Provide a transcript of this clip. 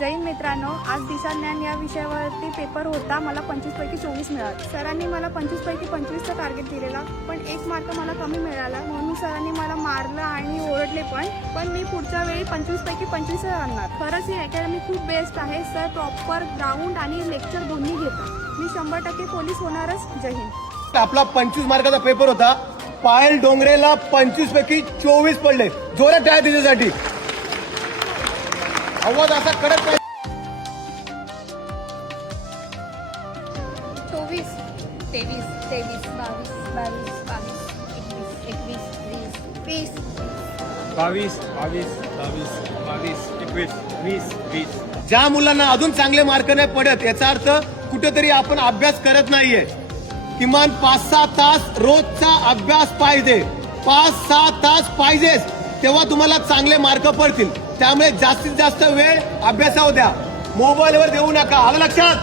जय हिंद मित्रांनो, आज दिशा ज्ञान या विषयावरती पेपर होता. मला 25 पैकी 24 मिळाले. सरांनी मला 25 पैकी 25चा टार्गेट दिलेला, पण 1 मार्क मला कमी मिळाला. म्हणून सरांनी मला मारलं आणि ओरडले पण मी पुढच्या वेळी 25 पैकी 25 आणणार. खरंच ही अकॅडमी खूप बेस्ट आहे. सर प्रॉपर ग्राउंड आणि लेक्चर दोन्ही घेतात. मी 100% पोलीस होणारच. जय हिंद. आपला 25 मार्काचा पेपर होता. पायल डोंगरेला 25 पैकी 24 पडले. जोरात टाळ्या त्याच्यासाठी. आवाज असा कडक पाहिजे. 24, 23, 22, 21, 21, 20, 22, 22, 21, 20. ज्या मुलांना अजून चांगले मार्क नाही पडत याचा अर्थ कुठेतरी आपण अभ्यास करत नाहीये. किमान 5-6 तास रोजचा अभ्यास पाहिजे. 5-6 तास पाहिजेच, तेव्हा तुम्हाला चांगले मार्क पडतील. त्यामुळे जास्तीत जास्त वेळ अभ्यासावर द्या. मोबाईलवर देऊ नका. आलं लक्षात?